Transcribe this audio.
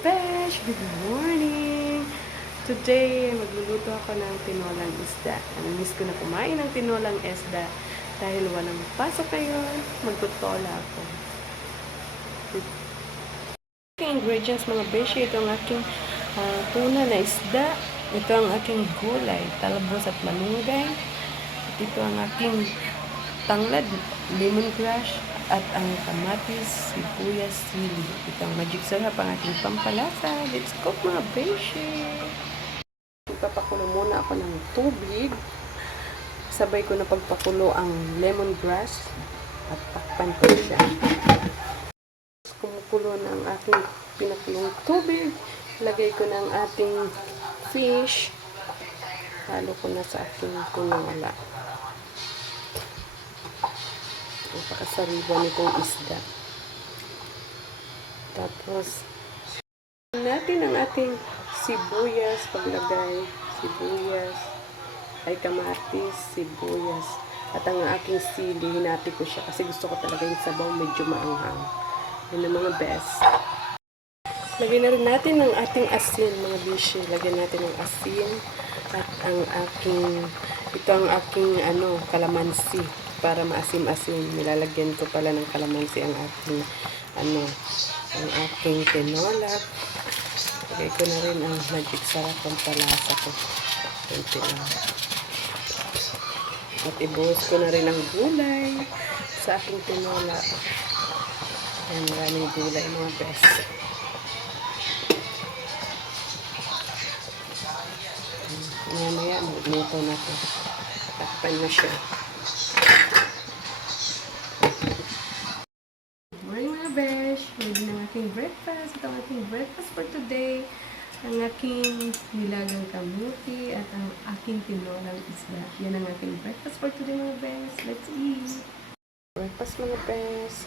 Besh! Good morning! Today, magluluto ako ng tinolang isda. Namiss ko na kumain ng tinolang isda dahil walang pasok ngayon. Magtutola ako. Aking ingredients mga beshi, ito ang aking tuna na isda. Ito ang aking gulay, talbos at malunggay. At ito ang aking tanglad, lemongrass, at ang kamatis, sibuyas, sili. Ito ang magic sarap ang ating pampalasa. Let's cook mga beshi! Ipapakulo muna ako ng tubig. Sabay ko na pagpakulo ang lemongrass at takpan ko siya. Kumukulo ng aking pinakulong tubig. Lagay ko ng ating fish. Halo ko na sa aking tinola. Napakasariwa nitong isda. Tapos, natin ang ating sibuyas, paglagay, sibuyas, ay kamatis, sibuyas, at ang aking sili, hinati ko siya kasi gusto ko talaga yung sabaw medyo maanghang. Yun ang mga best. Lagyan na rin natin ang ating asin, mga bishi. Lagyan natin ang asin at ang aking, ito ang aking kalamansi para maasim-asim. Nilalagyan ko pala ng kalamansi ang aking ang aking tinola. Lagay ko na rin ang magic sarap ang palasa ko. Kunti lang. At ibuhos ko na rin ang gulay sa aking tinola. Ayan, maraming gulay mga best. Maya-maya, magluto na ito. Takpan na siya. Good morning mga besh! Ready na ang aking breakfast. Ito ang aking breakfast for today. Ang aking nilagang kamuti at ang aking tinolang isda. Yan ang aking breakfast for today mga besh. Let's eat! Breakfast mga besh.